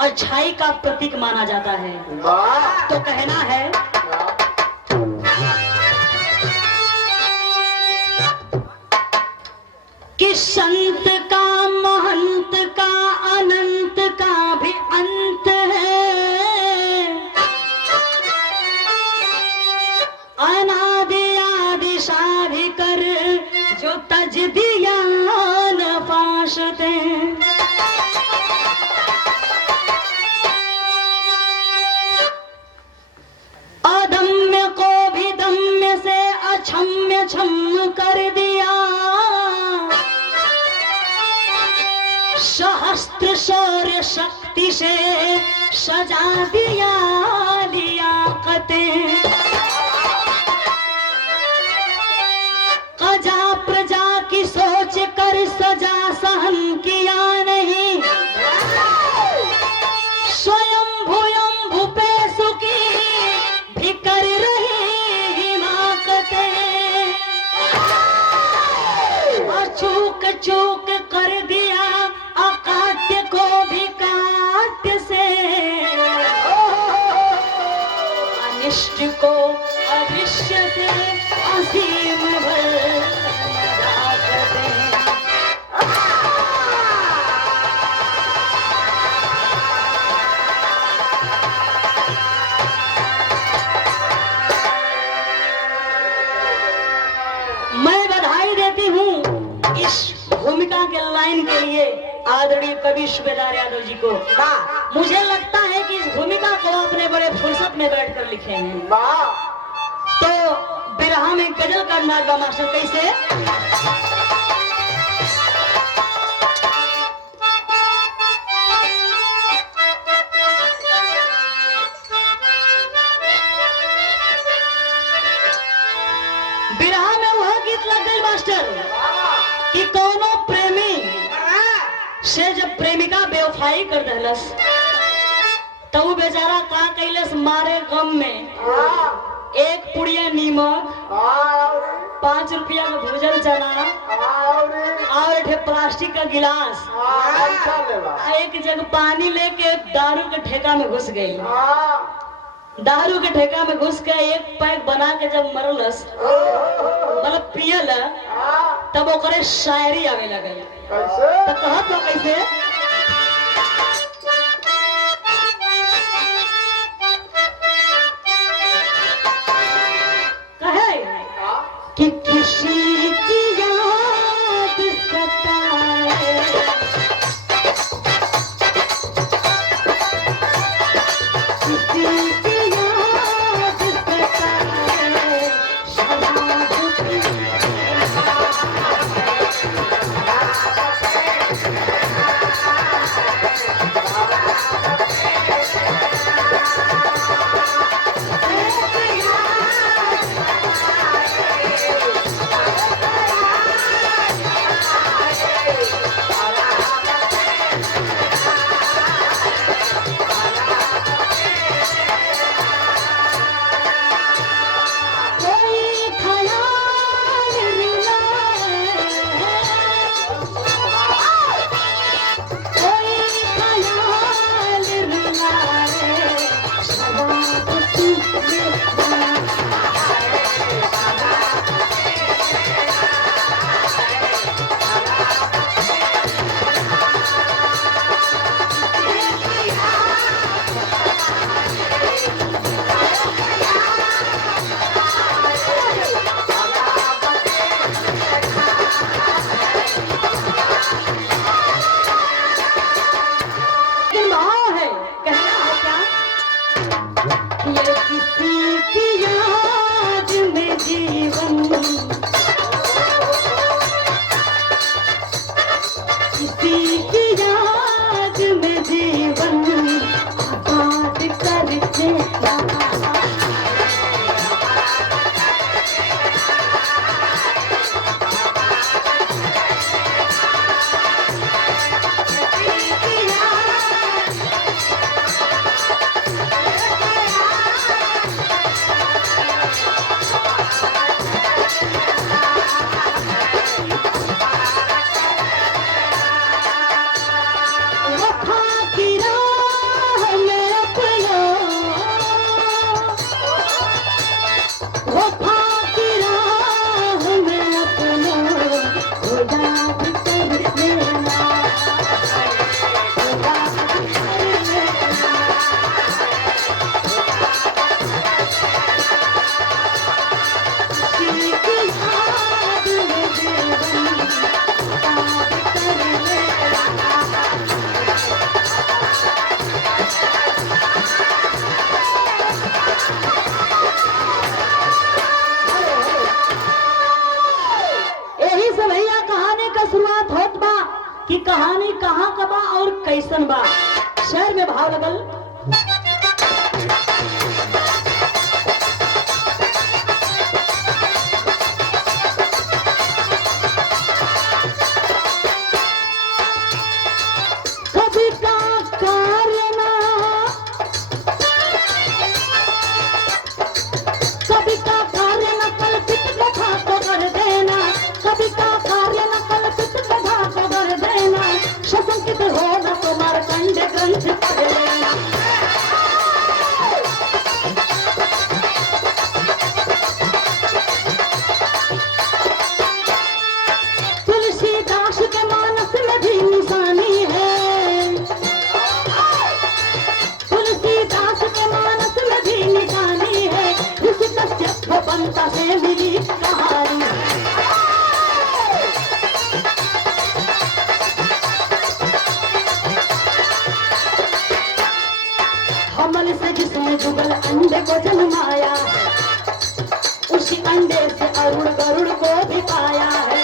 अच्छाई का प्रतीक माना जाता है। तो कहना है कि संत का महंत का अनंत का भी अंत है, अनादि आदि शाधि कर जो तज दिया न पाशते। अदम्य को भी दम्य से अक्षम्य क्षम कर दिया, सहस्त्र शौर्य शक्ति से सजा दिया लियाकतें। प्रजा प्रजा की सोच कर सजा सहन किया नहीं, स्वयं भूयं भूपे सुखी भी कर रही हिमाकतें। अचूक चूक कर दिया अकाट्य को भी काट्य से, अनिष्ट को अदृश्य से असीम भर मैं बधाई देती हूँ इस भूमिका के लाइन के लिए आदरणीय कवि सूबेदार यादव जी को। मुझे लगता है कि इस भूमिका को आपने बड़े फुर्सत में बैठकर लिखे हैं। तो बिरहा में गजल का अंदाज बा मास्टर कैसे? बिरहा में वह गीत लग गई मास्टर कि कोनो प्रेमी से जब प्रेमिका बेवफाई कर दहलस तो वो बेचारा का कैलस मारे गम में एक पुड़िया नीमक, 5 रुपया का भूजल चना और एक प्लास्टिक का गिलास, एक जग पानी लेके दारू के ठेका में घुस गई। दारू के ठेका में घुस के एक पैक बना के जब मरलस मतलब पियल, तब ओकरे शायरी आवे लगल। तो कहत हो कैसे? कहे कि किसी की याद सताए, किसी की याद सताए, शराब की कहाँ का बा और कैसन बा। शहर में भाव लगल। कभी का कार्य ना, कभी का कार्य न कल्पित कथा को कर देना, कभी का कार्य न कल्पित कथा को कर देना, शंकित हो न तो मार्कंड ग्रंथ पढ़ लेना। तुलसीदास के मानस में भी निशानी है, तुलसीदास के मानस में भी निशानी है, ऋषि कश्यप पंत से मिली कहानी। हमल से जिसने जुगल अंडे को जन्माया, उसी अंडे से अरुण गरुड़ को भी पाया है,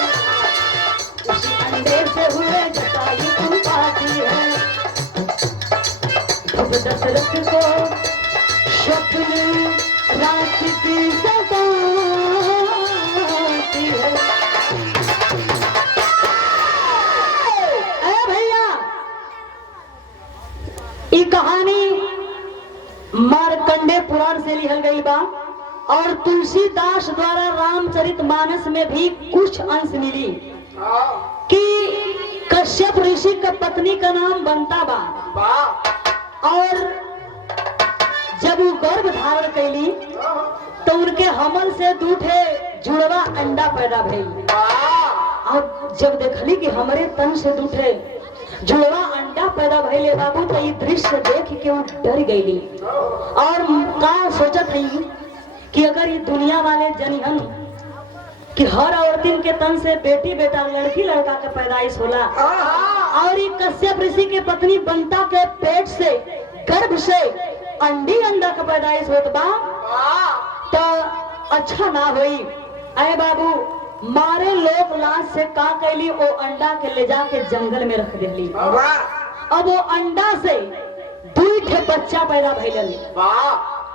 उसी अंडे से हुए जटायु संपाति है। अब दशरथ को स्वप्न राशि की सताती है। अरे भैया, ये कहानी मार्कंडे पुराण से लिखल गई बा और तुलसीदास द्वारा रामचरितमानस में भी कुछ अंश मिली कि कश्यप ऋषि का पत्नी का नाम बनता बा और जब वो गर्भ धारण कैली तो उनके हमल से दूठे जुड़वा अंडा पैदा भइल। अब जब देखली कि हमारे तन से दूठे जुड़वा अंडा पैदा भइले बाबू, तो ये दृश्य देख के वो डर गईली और का सोचत है कि अगर ये दुनिया वाले जनिहन कि हर औरतिन के तन से बेटी बेटा लड़की लड़का के पैदाइश होला और ये कश्यप ऋषि के पत्नी बनता के पेट से गर्भ से अंडी अंडा का पैदाइश होत बा, तो अच्छा ना होई। अरे बाबू, मारे लोग लाश से का कैली, वो अंडा के ले जाके जंगल में रख देली। अब वो अंडा से दुई ठे बच्चा पैदा भइलन।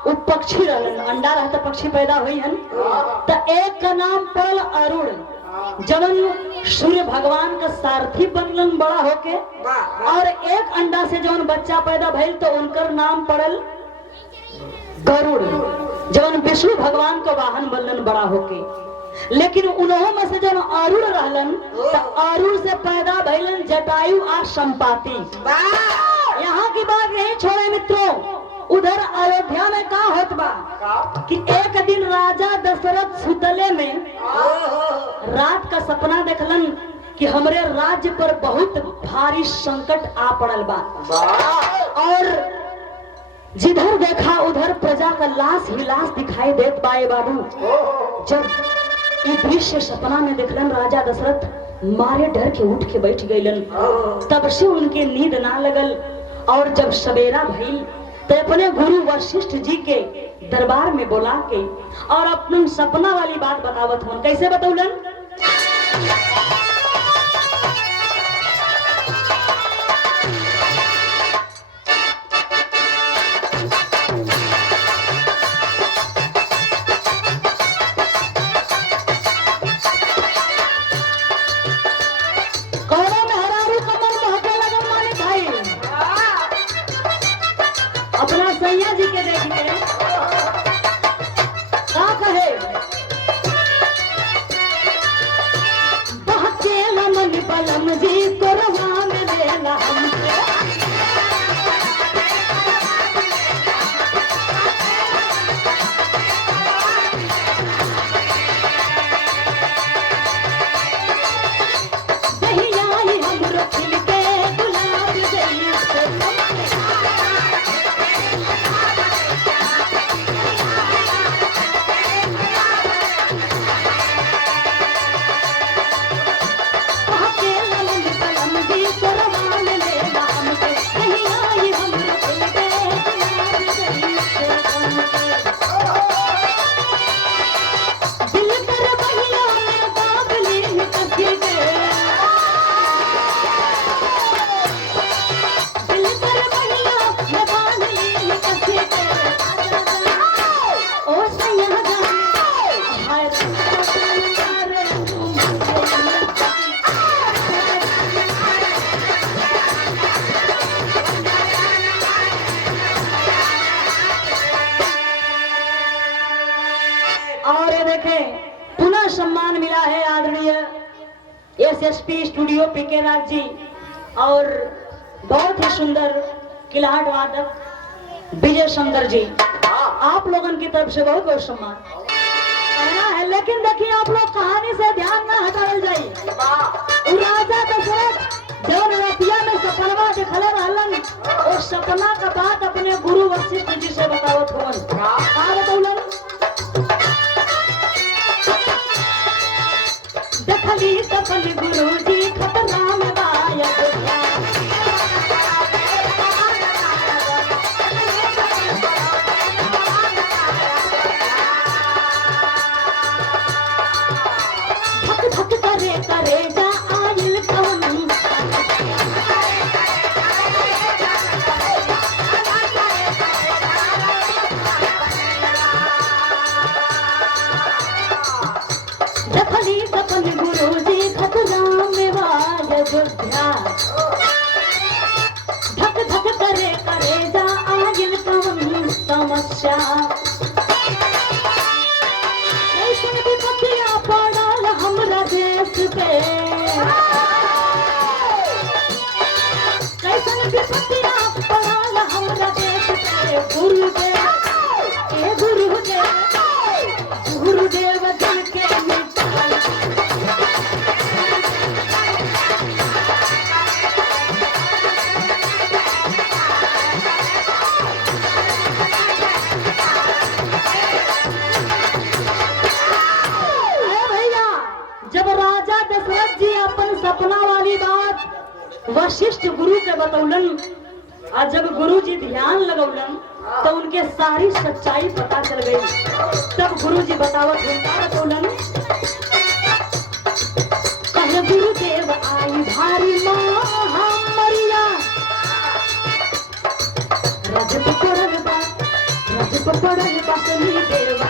वो पक्षी रहलन, अंडा रहता पक्षी पैदा हुई हन। तो एक का नाम पड़ल अरुण, जवन सूर्य भगवान का सारथी बनलन बड़ा होके, और एक अंडा से जवन बच्चा पैदा भइल तो उनकर नाम पड़ल गरुड़, जवन विष्णु भगवान का वाहन बनलन बड़ा होके। लेकिन उन्हों में से जब अरुण रहलन तो अरुण से पैदा भइलन जटायु और संपाति। यहाँ की बात यही छोड़े मित्रों, उधर अयोध्या में का होत बा कि एक दिन राजा दशरथ सुतले में रात का सपना देखलन कि हमरे राज्य पर बहुत भारी संकट आ पड़ल बा और जिधर देखा उधर प्रजा का लाश ही लाश दिखाई देत बाए बाबू। जब ये दृश्य सपना में देखलन राजा दशरथ मारे डर के उठ के बैठ गईलन। तब से उनके नींद ना लगल और जब सवेरा भइल तो अपने गुरु वशिष्ठ जी के दरबार में बुला के और अपने सपना वाली बात बतावत हूं। कैसे बतौलन? अपना सैया जी के देख के का कहे, बहके मन बलम जी कोरवा में लेला हमके, दहिया ही हमरो खिल के गुलाब जैसे एसएसपी स्टूडियो पीके राज जी और बहुत ही सुंदर किलाहट वादक विजय शंकर जी, आप लोगों की तरफ से बहुत बहुत सम्मान कहना है। लेकिन देखिए आप लोग कहानी से ध्यान न हटावल जाई। राजा दशरथ जब रतिया में सपनवा देखले रहलन, उस सपना का बात अपने गुरु वशिष्ठ जी से बतावत हुवन। का बतौलन? देखली सपन गुरु जी खतरा में बाया सपना वाली बात वशिष्ठ गुरु के बतौलन। और जब गुरु जी ध्यान लगौलन तो उनके सारी सच्चाई पता चल गई। तब गुरु जी बतावत बतौलन, कहे गुरुदेव आई भारी महामरिया रजत पड़ल बसनी देव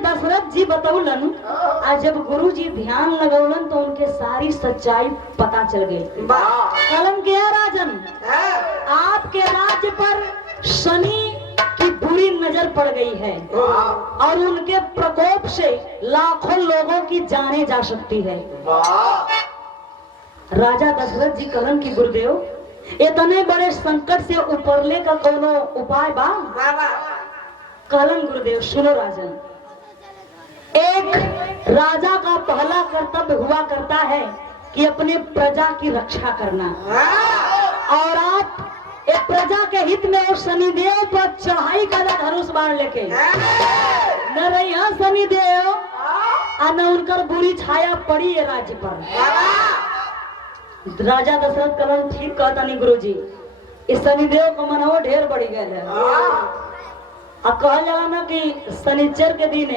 दशरथ जी बतौलन। आज जब गुरु जी ध्यान लगौलन तो उनके सारी सच्चाई पता चल गई। कलम किया राजन, आपके राज्य पर शनि की बुरी नजर पड़ गई है और उनके प्रकोप से लाखों लोगों की जाने जा सकती है। राजा दशरथ जी कलन की गुरुदेव इतने बड़े संकट से उबरने का कोनो उपाय बा? कलन गुरुदेव सुनो राजन, एक राजा का पहला कर्तव्य हुआ करता है कि अपने प्रजा की रक्षा करना। और आप एक प्रजा के हित में उस शनिदेव पर चढ़ाई करा धनुष बाण लेके न रही शनिदेव और न उनकर बुरी छाया पड़ी है राज्य पर। राजा दशरथ कलन ठीक कहता नहीं गुरु जी, इस शनिदेव का मनवा ढेर बढ़ी गया है। अब कहा जाला ना कि शनिचर के दिन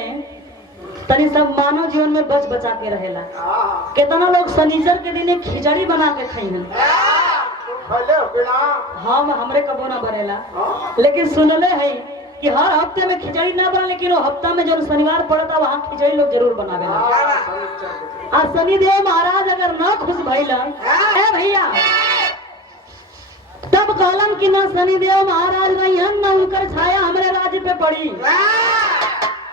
तनी सब मानव जीवन में बच बचा के रहेला। कितना लोग शनिचर के दिन खिचड़ी बना के खाइन, हम हमरे कबो ना बनेला। लेकिन सुनले है कि हर हफ्ते में खिचड़ी ना बना, लेकिन वो हफ्ता में जो शनिवार पड़ता वहाँ खिचड़ी लोग जरूर बनावेला। और शनिदेव महाराज अगर ना खुश भइला भैया तब कहलन कि ना शनिदेव महाराज रही न उनकर छाया हमारे राज्य पे पड़ी।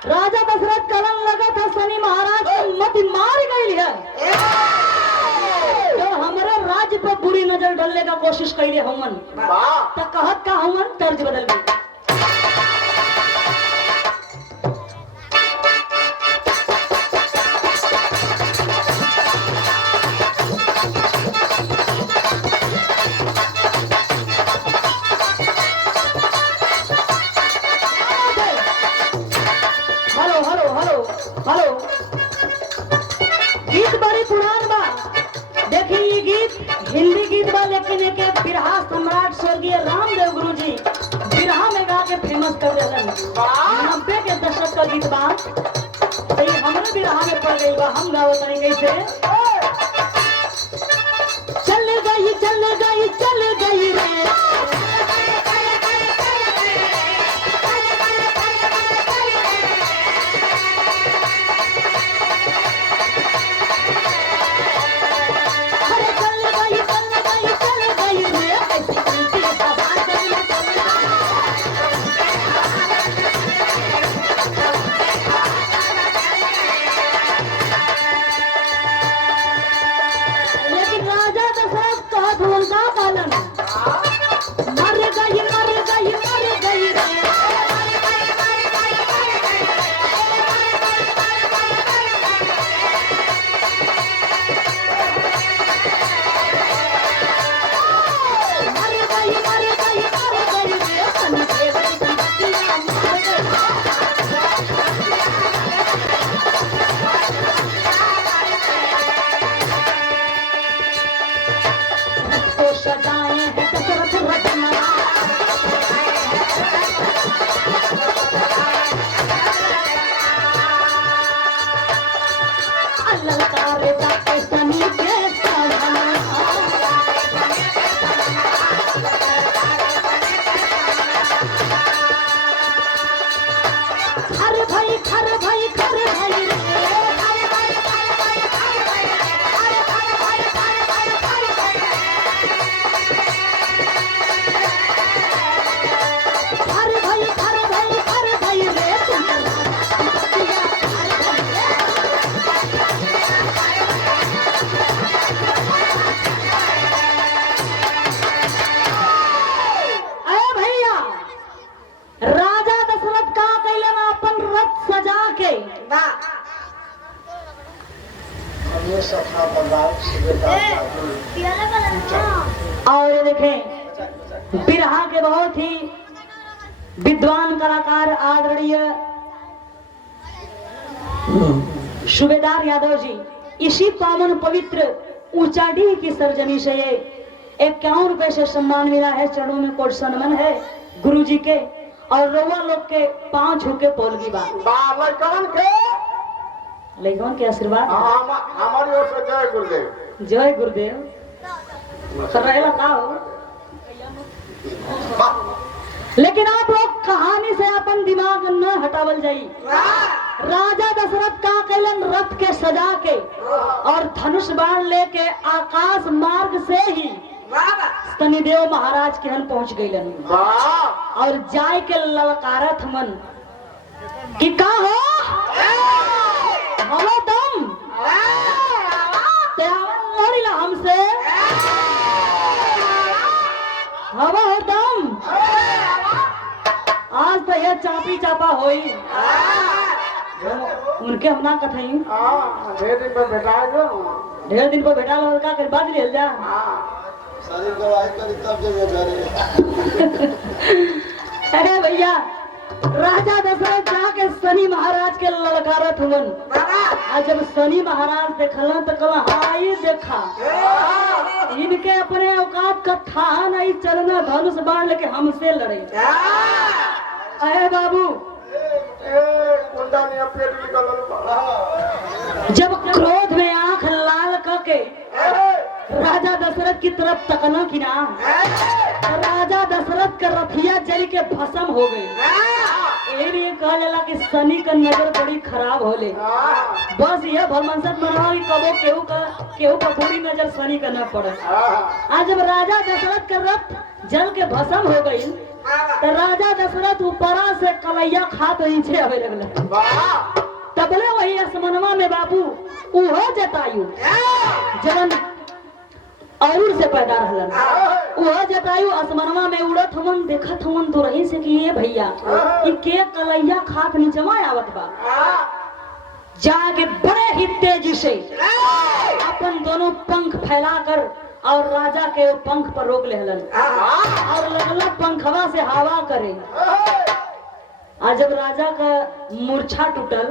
राजा दशरथ कलन लगा था शनि महाराज को मत मार गई है तो हमारे राज्य पे बुरी नजर डालने का कोशिश कैले हमन तो कहत का हमन तर्ज बदल गई। हेलो लेकिन एक बिरहा सम्राट स्वर्गीय रामदेव गुरु जी बिरहा में गा के फेमस कर देलन। 90 के दशक का गीत बा, तो ये हमरे बिरहा में पड़ गई बा। हम गाओ तनी कैसे, चल गई चल गई चल गई रे, और ये देखें बिरहा के बहुत ही विद्वान कलाकार आदरणीय सूबेदार यादव जी इसी पावन पवित्र ऊंचाडीह की सरजमी से ये 51 रुपए से सम्मान मिला है। चरणों में कोट सनमन है गुरु जी के और रउआ लोग के 5 छूके पोलगी बा लेकिन के आशीर्वाद हमारी ओर से जय गुरुदेव। जय गुरुदेव। कर रहेला का हो, लेकिन आप लोग कहानी से अपन दिमाग न हटावल जाई। राजा दशरथ का कैलन रथ के सजा के और धनुष बाण लेके आकाश मार्ग से ही शनिदेव महाराज के हन पहुंच गईलन और जाय के ललकारत मन कि का हो हलो दम लड़ीला हमसे हवा हो दम। आज तो यह चापी चापा होई उनके हम ना कथई ढेर दिन पर भेटाएगा, ढेर दिन पर भेटा लो का कर बाद ले जा सारी गवाही करी तब जब अरे भैया राजा दशरथ जाके शनि महाराज के ललकारत हुवन। आज जब शनि महाराज देखलन तो कहला हाई देखा इनके अपने औकात का था नहीं, चलना धनुष बाण लेके हमसे लड़े। अरे बाबू जब क्रोध में आंख लाल करके राजा दशरथ की तरफ तकना की ना, राजा दशरथ का रथिया जल के भस्म हो गई। ये कहा जाला कि शनि का नजर बड़ी खराब होले, बस यह भलमनसत मनवा कि कबो केहू का बुरी नजर शनि का न पड़े। आज जब राजा दशरथ का रथ जल के भस्म हो गई तो राजा दशरथ ऊपरा से कलैया खात नीचे आवे लगल। तबले वही आसमनवा में बाबू उहो जटायु जवन और से पैदा रहलन, वह जटायु आसमनवा में उड़त हमन देखत हमन तो रही से कि ये भैया कि के कलैया खात नीचवा आवत बा। जाके बड़े ही तेजी से अपन दोनों पंख फैलाकर और राजा के पंख पर रोक लेहलन और लगला पंखवा से हवा करे। आज जब राजा का मूर्छा टूटल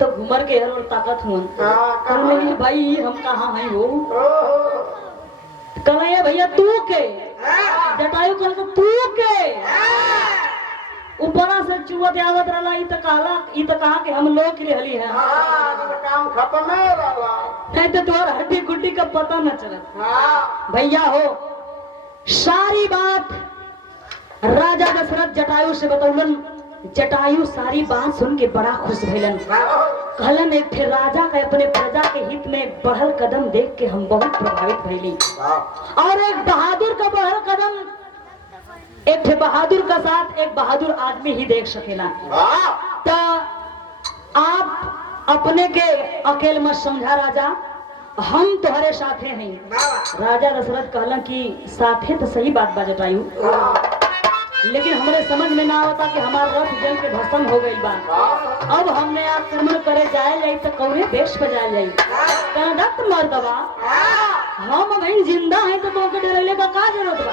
तो घुमर के हर और ताकत हुन भाई हम कहाँ हैं हो कहला ये भैया तू के जटायु कहल तो तू के ऊपरा से चुवत आवत रहला ई त कहा कि हम लोग के रहली है काम खत्म नहीं रहा। नहीं तो तोहर हड्डी गुड्डी का पता न चलत। भैया हो सारी बात राजा दशरथ जटायु से बतौलन। जटायु सारी बात सुन के बड़ा खुश भइलन। कहलन एक थे राजा का अपने प्रजा के हित में बढ़ल कदम देख के हम बहुत प्रभावित भइली और एक बहादुर का बढ़ल कदम एक थे बहादुर का साथ एक बहादुर आदमी ही देख सकेला। तो आप अपने के अकेले मत समझा राजा, हम तुम्हारे साथे हैं। राजा दशरथ कहलन कि साथे तो सही बात बा जटायु, लेकिन हमरे समझ में ना होता कि हमारा रथ जल के भस्म हो गई बा। अब हमने आक्रमण करे जाए जाए तो कौने देश पे जाए जाए कहत मर्दवा हम भाई जिंदा हैं तो तोके डरैले का जरूरत बा।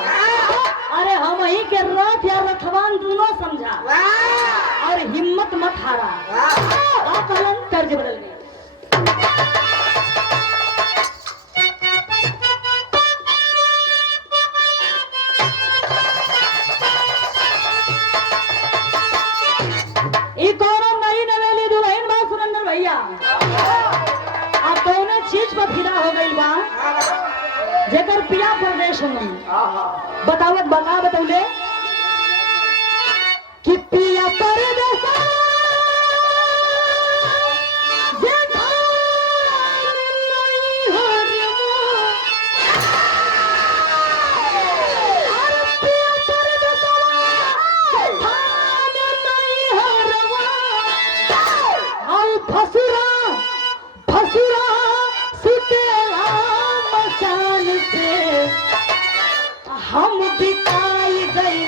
अरे हम ही के रथ या रथवान दोनों समझा और हिम्मत मत हारा। कहलन तर्ज बदल गई। भैया आप कौने चीज पर फिदा हो गई बा जेकर पिया प्रदेश में बतावत बतौले कि पिया परदेश हम बिताई गई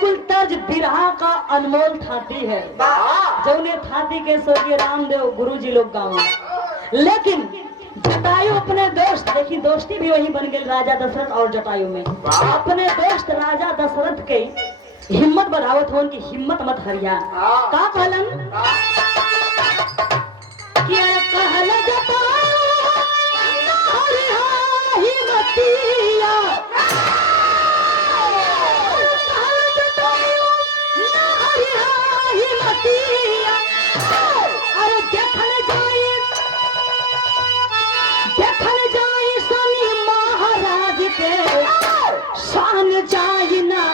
कुल तर्ज बिरहा का अनमोल थाती है जौने थाती के स्वर्गीय रामदेव गुरुजी लोग गाँव। लेकिन जटायु अपने दोस्त देखी दोस्ती भी वही बन गई राजा दशरथ और जटायु में। अपने दोस्त राजा दशरथ के हिम्मत बढ़ावत हो उनकी हिम्मत मत हरिया। का कहलन कि कहल देखल जाई सनी महाराज के शान जाई ना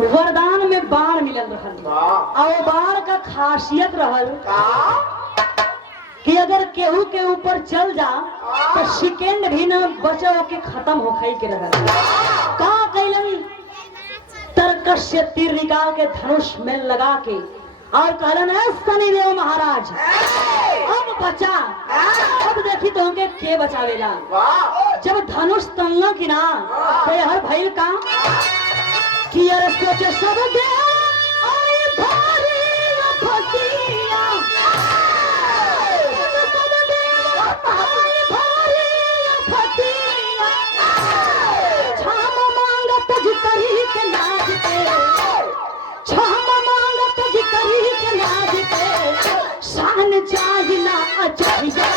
वरदान में बाण मिलल रहल और बाण का खासियत रहल कि अगर केहू के ऊपर चल जा तो सेकेंड भी न बचो के खत्म हो खाई के रहल। का कैलन तरकश से तीर निकाल के धनुष में लगा के और कहलन है शनिदेव महाराज अब बचा। अब देखी तो हमके के बचावेला। जब धनुष तनला कि ना तो हर भइल का कि अरे सोचे सब दे आई भारी फसिया सब दे आई भारी फसिया छाम मांग तुझ करी के लाज पे छाम मांग तुझ करी के लाज पे शान चाहिना अचहिया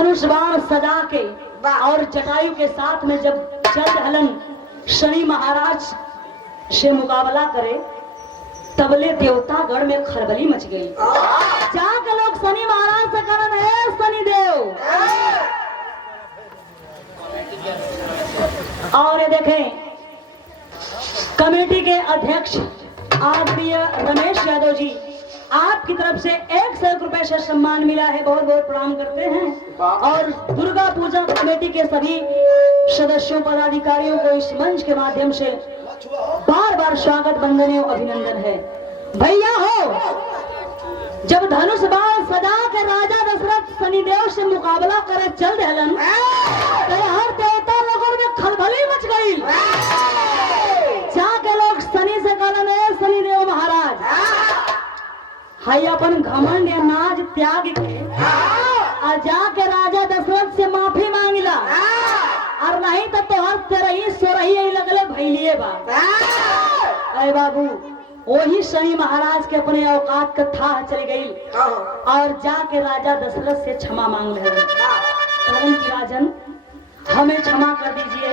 धनुष बाण सजा के और जटायु के साथ में जब चल हलन शनि महाराज से मुकाबला करे, तबले देवतागण में खलबली मच गई। जाके लोग शनि महाराज से करन है शनि देव। और ये देखें कमेटी के अध्यक्ष आदरणीय रमेश यादव जी, आपकी तरफ से 100 रुपए से सम्मान मिला है, बहुत बहुत प्रणाम करते हैं। और दुर्गा पूजा कमेटी के सभी सदस्यों पदाधिकारियों को इस मंच के माध्यम से बार बार स्वागत वंदन एवं अभिनंदन है। भैया हो, जब धनुष बाण सजा के राजा दशरथ शनिदेव से मुकाबला करे चल रहलन, तो हर देवता लोगों में खलबली मच गई। जाके लोग शनि से कहलन है शनिदेव महाराज, हाई अपन घमंड या नाज त्याग के और जाके राजा दशरथ से माफी मांगला, और नहीं तो तोहर तेरही सोरही लगले भैलिए बा। अरे बाबू, वही शनि महाराज के अपने औकात का था चली गई और जाके राजा दशरथ से क्षमा मांग रहे। कि राजन, हमें क्षमा कर दीजिए,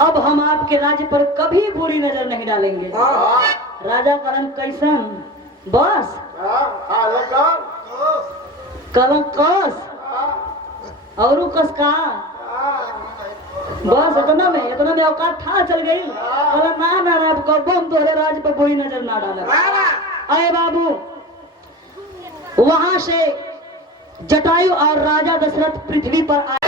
अब हम आपके राज्य पर कभी बुरी नजर नहीं डालेंगे। राजा करण कैसन बस कलम कस और कस का बस इतना में औकात था चल गई। ना ना ना कब हम तोहरे राज पर बुरी नजर ना डाले। अरे बाबू, वहां से जटायु और राजा दशरथ पृथ्वी पर आए।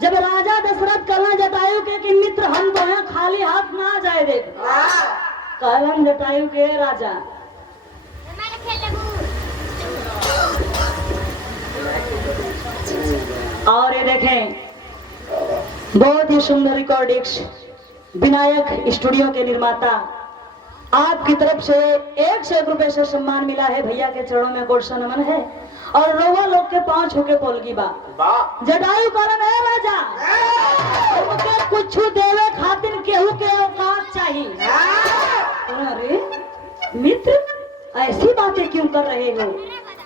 जब राजा दशरथ कहला जटायु के कि मित्र हम तो हैं, खाली हाथ ना जाए दे। कहलन जटायु के राजा, और ये देखें बहुत ही सुंदर रिकॉर्डिंग्स विनायक स्टूडियो के निर्माता, आपकी तरफ से 100 रुपए से सम्मान मिला है। भैया के चरणों में गोरसा नमन है और रउआ लोग के 5 होके पोलगी बा। जटायु कारण है राजा, उनके कुछ देवे खातिर केहू के औकात चाहिए। अरे मित्र, ऐसी बातें क्यों कर रहे हो?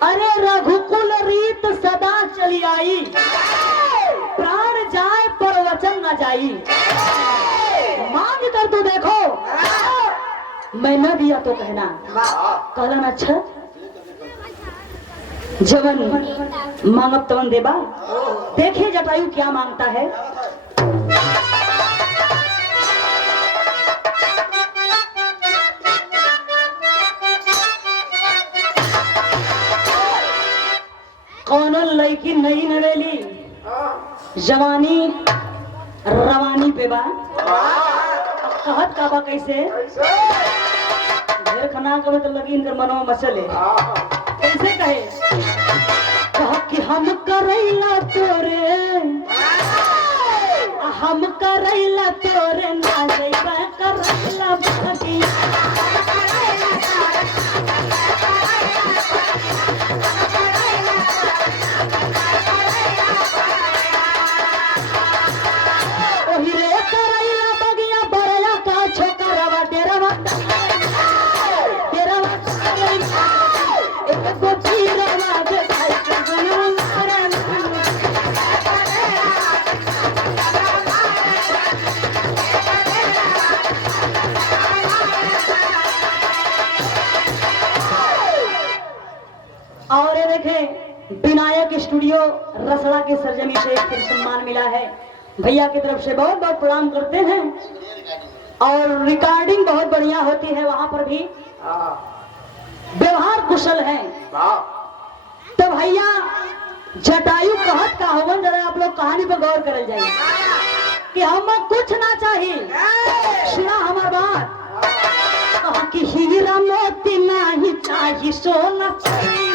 अरे रघुकुल रीत सदा चली आई, प्राण जाए पर वचन न जाई। मांग कर तो देखो, मैं न दिया तो कहना। कहलन अच्छा, जवन मांगब तवन देबा। देखे जटायु क्या मांगता है। कौन लड़की नई नवेली जवानी रवानी पे बा, कहत का बा कैसे ढेर खना कबे तो लगी इनकर मनवा मचले। कैसे कहे, कह कि हम करैला तोरे, हम करैला तोरे ना जइबा करैला भागी। ओही रे करैला बगिया बरया का छोकरवा डेरवा डेरवा एक को तीरवा दे भाई के बनवा और ये देखें विनायक स्टूडियो रसड़ा के सर्जनी से एक सम्मान मिला है। भैया की तरफ से बहुत बहुत प्रणाम करते हैं और रिकॉर्डिंग बहुत बढ़िया होती है, वहां पर भी व्यवहार कुशल है। तो भैया जटायु कहत का होवन, जरा आप लोग कहानी पर गौर कर जाइए कि हम कुछ ना चाहिए। सुना हमार बात, कहा कि हीरा मोती नहीं चाहिए, सोना चाहिए।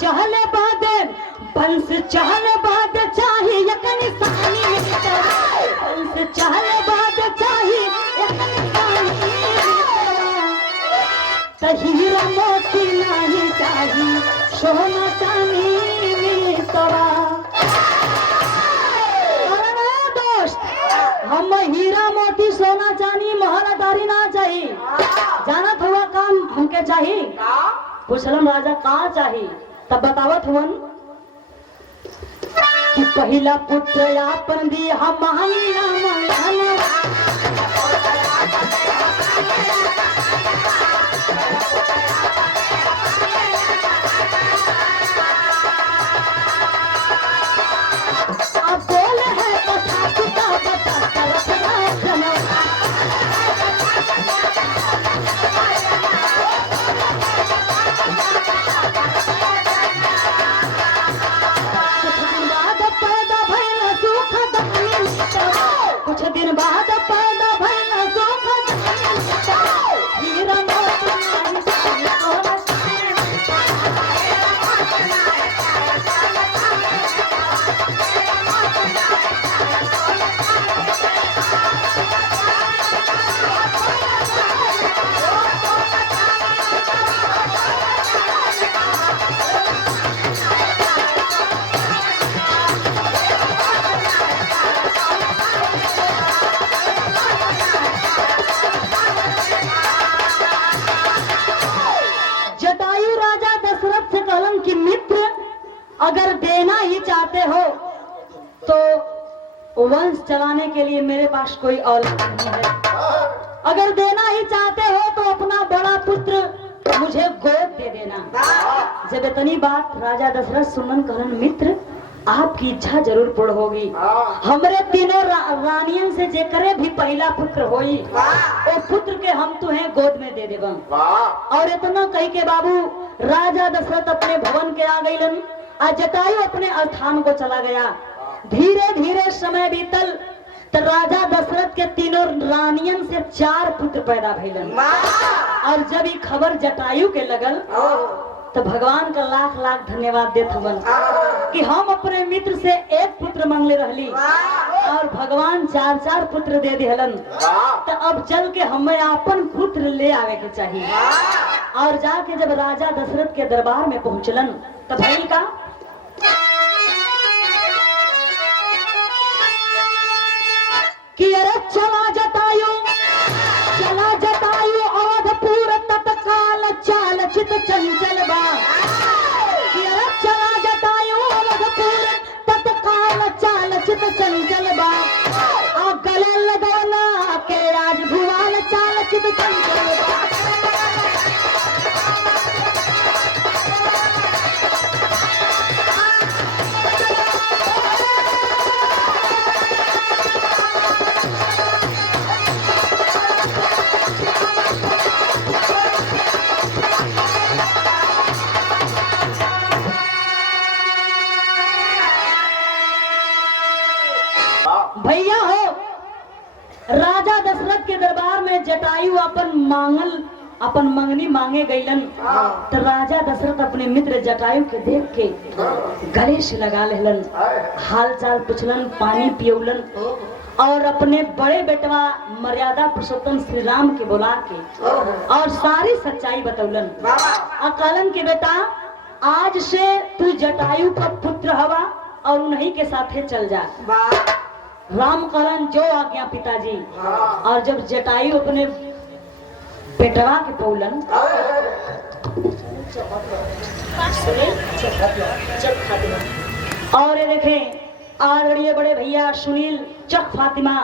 चहले बादे बंस चहले बादे चाहिए एक निशानी मिलता, बंस चहले बादे चाहिए एक निशानी मिलता। चाही सोना चांदी तोरा। अरे ना दोस्त, हम हीरा मोती सोना चांदी महलदारी ना चाही। जानत हुआ काम हमके चाही। पूछलन राजा का चाही, तब बतावत हुवन कि पहिला पुत्र आपन दी हम मांगिया मंगल। अब बोल है कथा पिता बता तरफ राजन। कुछ दिन बाद पैदा भइल सुख हीरा मोती सोना अगर देना ही चाहते हो तो वंश चलाने के लिए मेरे पास कोई औलाद नहीं है। अगर देना ही चाहते हो तो अपना बड़ा पुत्र मुझे गोद दे देना। जब इतनी बात राजा दशरथ सुनन कहलन मित्र आपकी इच्छा जरूर पूर्ण होगी। हमरे तीनों रानियन से जेकरे भी पहला पुत्र होई वो पुत्र के हम तुम्हें गोद में दे देबन। और इतना कही के बाबू राजा दशरथ अपने भवन के आ गईलन। आज जटायु अपने स्थान को चला गया। धीरे धीरे समय बीतल तो राजा दशरथ के तीनों रानियन से 4 पुत्र पैदा भइलन। और जब ये खबर जटायु के लगल तो भगवान का लाख लाख धन्यवाद देत हवन कि हम अपने मित्र से 1 पुत्र मांगले रहली और भगवान 4 पुत्र दे दिहलन। तो अब चल के हमें अपन पुत्र ले आवे के चाहिए। और जाके जब राजा दशरथ के दरबार में पहुंचलन तो भइल का कि अरे चला जटायु अवधपुर तत्काल चाल चित चंचल बा। कि अरे चला जटायु अवधपुर तत्काल चाल चित चंचल बा। आ गले लगौला के राज भुवाल चाल चित चंचल बा। भैया हो राजा दशरथ के दरबार में जटायु अपन मंगनी मांगे गईलन। तो राजा दशरथ अपने मित्र जटायु के देख के गले से लगा लेलन, हाल चाल पूछलन, पानी पियौलन और अपने बड़े बेटवा मर्यादा पुरुषोत्तम श्री राम के बुला के और सारी सच्चाई बतौलन। कहलन के बेटा आज से तू जटायु का पुत्र हवा और उन्हीं के साथे चल जा। राम कहलन जो आज्ञा पिताजी। और जब जटायु अपने बेटवा के पौलन और ये देखें आदरणीय बड़े भैया सुनील चक फातिमा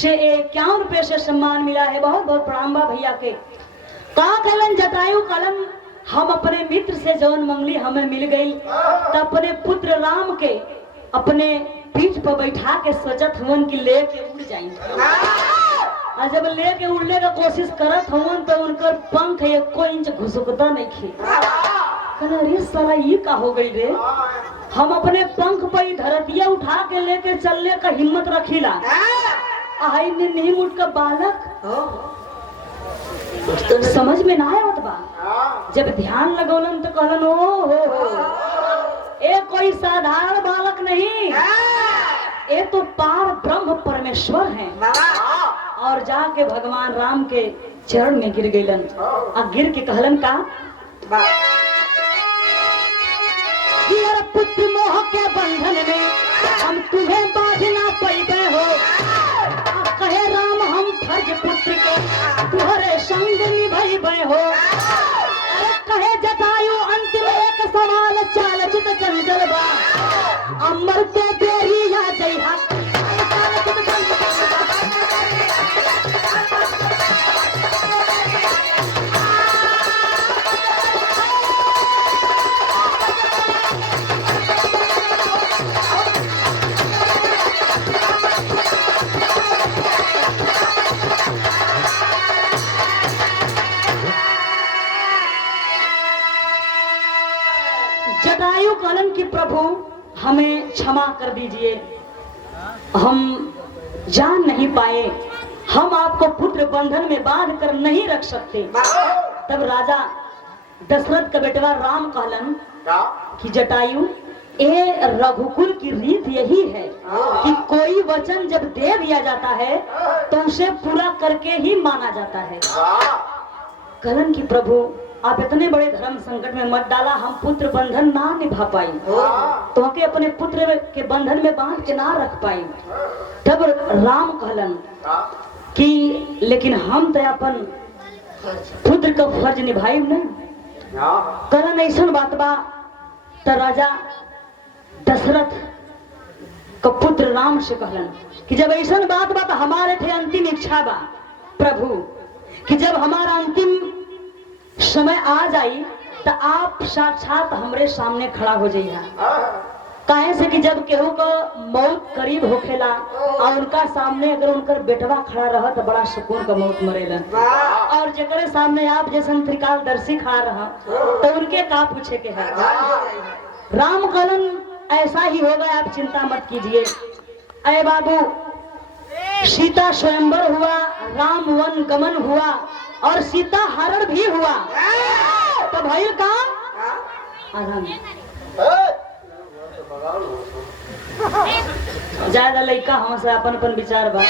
से 51 रुपए से सम्मान मिला है। बहुत बहुत प्रणाम बा भैया के। कहा कहलन जटायु कहलन हम अपने मित्र से जौन मंगली हमें मिल गई तो अपने पुत्र राम के अपने पीठ पर बैठा के सोचत हुन कि लेके उड़ जाएंगे। और जब लेके उड़ने का कोशिश करत हुन तो उनकर पंख 1 इंच घुसुकता नहीं खे। अरे साला ये का हो गई रे, हम अपने पंख पर धरतिया उठा के लेके चलने का हिम्मत रखीला। आई नहीं मुट का बालक समझ में ना आवत बा। जब ध्यान लगौलन तो कहलन ओ हो ये कोई साधारण बालक नहीं, ये तो पार ब्रह्म परमेश्वर हैं। और जाके भगवान राम के चरण में गिर गईलन। आ गिर के कहलन का पुत्र मोह के बंधन में हम तुम्हें बांधना पैबे हो। कहे राम हम फर्ज पुत्र के तुहरे संग निभैबे हो। कहे जटायु अंत में एक सवाल चाल चित चंचल बा अमर के देरी या जइहा। जटायु कहलन कि प्रभु हमें क्षमा कर दीजिए, हम जान नहीं पाए, हम आपको पुत्र बंधन में बांध कर नहीं रख सकते। तब राजा दशरथ का बेटवा राम कहलन कि जटायु ये रघुकुल की रीत यही है कि कोई वचन जब दे दिया जाता है तो उसे पूरा करके ही माना जाता है। कहलन कि प्रभु आप इतने बड़े धर्म संकट में मत डाला, हम पुत्र बंधन ना निभा पाई, तो के अपने पुत्र के बंधन में बांध के ना रख पाई। तब राम कहलन कि लेकिन हम तो अपन पुत्र का फर्ज निभाई नहीं। कहलन ऐसा बात बा। तो राजा दशरथ का पुत्र राम से कहलन कि जब ऐसा बात बा तो हमारे थे अंतिम इच्छा बा प्रभु कि जब हमारा अंतिम समय आ जाई तो आप साक्षात हमरे सामने खड़ा हो जाइए। काहे से कि जब केहू का मौत करीब होखेला और उनका सामने अगर उनकर बेटवा खड़ा रहा तो बड़ा सुकून का मौत मरेला, और जगरे सामने आप जैसा त्रिकालदर्शी खड़ा रहा तो उनके का पूछे के है। राम कहलन ऐसा ही होगा, आप चिंता मत कीजिए। अरे बाबू सीता स्वयंवर हुआ, राम वन गमन हुआ और सीता हरण भी हुआ, तो भाई का आराम ज्यादा लड़का हमसे अपन अपन विचार बा।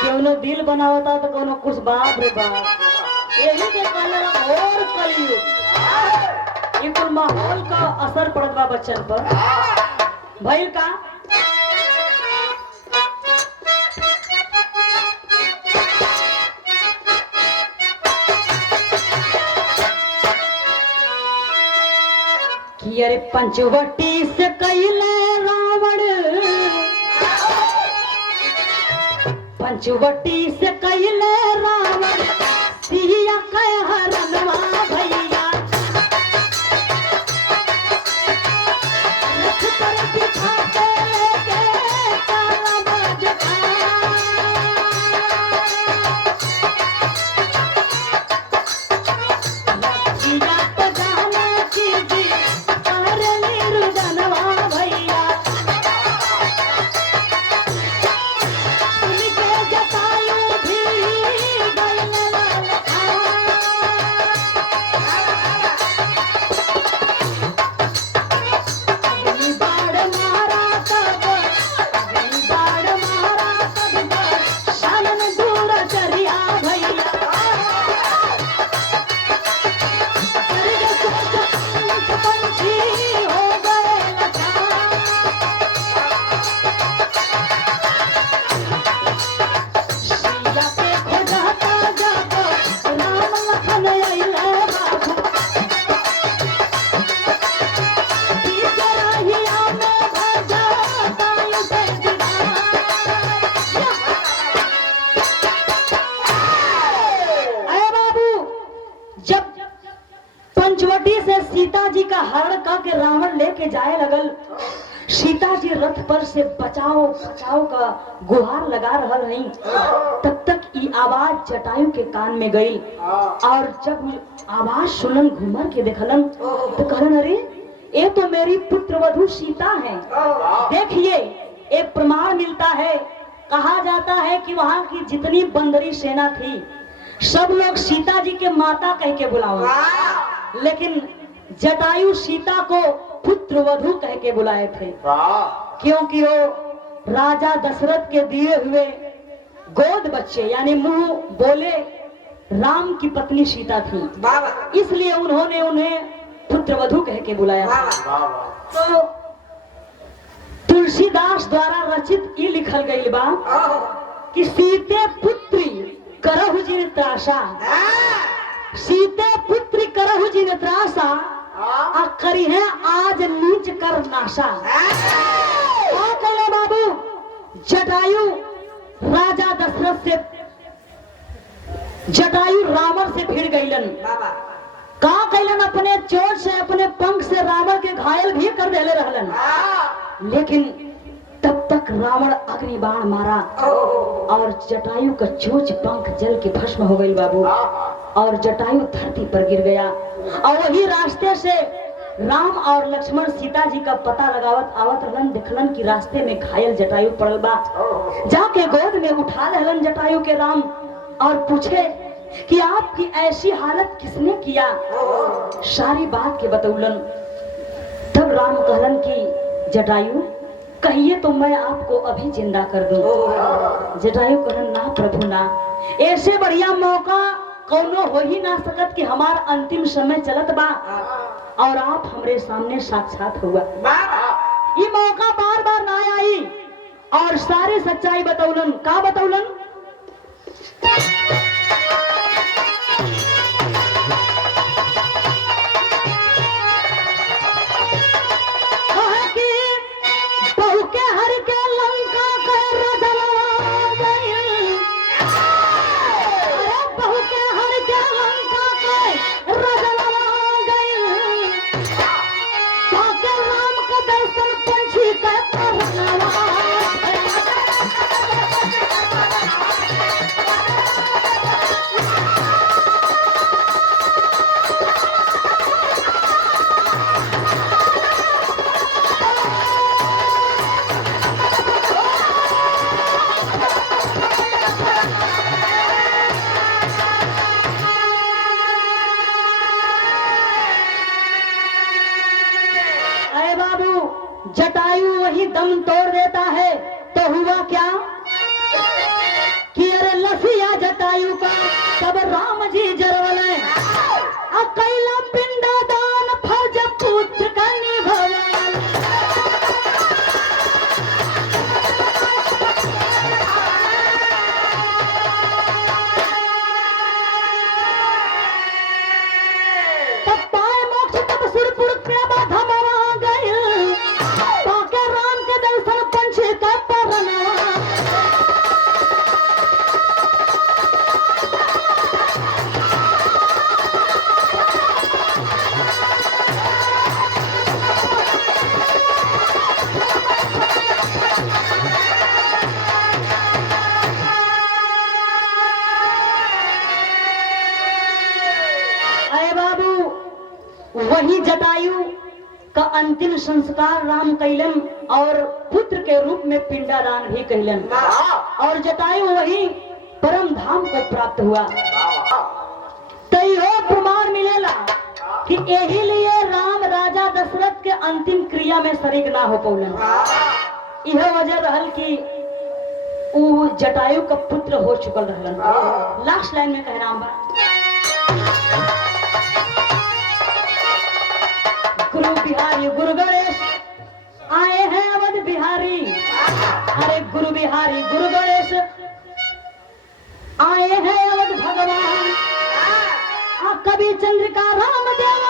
क्यों दिल बनावता तो कोनो कुछ बाप रे बाप, यही के कहला और कलयुग ये कुल माहौल का असर पड़त बा बच्चन पर। भाई का कि अरे पंचवटी से कैले रावण, पंचवटी से कैले रावण सिया कह हरनवा भैया। रथ पर बिठा के लेके काला बाजता, लखिया तो जाने कीजिए सीता जी का हरण करके रावण लेके जाए लगल। सीता जी रथ पर से बचाओ बचाओ का गुहार लगा रहल हई, तब तक ये आवाज जटायु के कान में गई। और जब आवाज सुनन घूमर के देखलन तो कहलन अरे ये तो मेरी पुत्र वधू सीता है। देखिए एक प्रमाण मिलता है, कहा जाता है कि वहां की जितनी बंदरी सेना थी सब लोग सीता जी के माता कह के बुलावा, लेकिन जटायु सीता को पुत्र वधू कह के बुलाए थे, क्योंकि वो राजा दशरथ के दिए हुए गोद बच्चे यानी मुंह बोले राम की पत्नी सीता थी, इसलिए उन्होंने उन्हें पुत्र वधु कह के बुलाया। वाह वाह। तो तुलसीदास द्वारा रचित ये लिखल गई बा कि सीते पुत्री करहु जिन त्रासा, सीते पुत्री करहु जिन त्रासा, आ करी है आज नीच कर नाशा। क्या कहले बाबू, जटायु राजा दशरथ से, जटायु रावण से भिड़ गईलन। का कैलन, अपने चोट से, अपने पंख से रावण के घायल भी कर देले रहलन। लेकिन तब तक रावण अग्नि बाण मारा और जटायु का चोच पंख जल के भस्म हो गई बाबू, और जटायु धरती पर गिर गया। और वही रास्ते से राम और लक्ष्मण सीता जी का पता लगावत आवत रहलन, देखलन कि रास्ते में घायल जटायु पड़ल बा। जाके गोद में उठा लेलन जटायु के राम और पूछे कि आपकी ऐसी हालत किसने किया, सारी बात के बतौलन। तब राम कहलन कि जटायु कहिए तो मैं आपको अभी जिंदा कर दूं। जटायु कहलन ना प्रभु ना, ऐसे बढ़िया मौका कौनो हो ही ना सकत कि हमार अंतिम समय चलत बा और आप हमरे सामने साक्षात हुआ। ये मौका बार बार ना आई और सारी सच्चाई बतौलन। का बतौलन, जटायु वही दम तोड़ देता है। तो हुआ क्या कि अरे लसिया जटायु का तब राम जी जरवले, अकेला पिंडा दान फर्ज पुत्र का निभवल। तब पाए मोक्ष तब सुरपुर पे बाधा मवा गए, राम के दर्शन पंछी का परना। अरे बाबू, वही जटायु का अंतिम संस्कार राम कैलन और पुत्र के रूप में पिंडादान भी कैलन, और जटायु वही परम धाम को प्राप्त हुआ। तैयो प्रमाण मिलेला कि यही लिए राम राजा दशरथ के अंतिम क्रिया में शरीक ना हो पौलन। यह वजह रहल कि वो जटायु का पुत्र हो चुकल रहलन। लास्ट लाइन में कहना बा, गुरु बिहारी गुरु गणेश आए हैं अवध बिहारी। अरे गुरु बिहारी गुरु गणेश आए हैं अवध भगवान। कवि चंद्रिका राम देव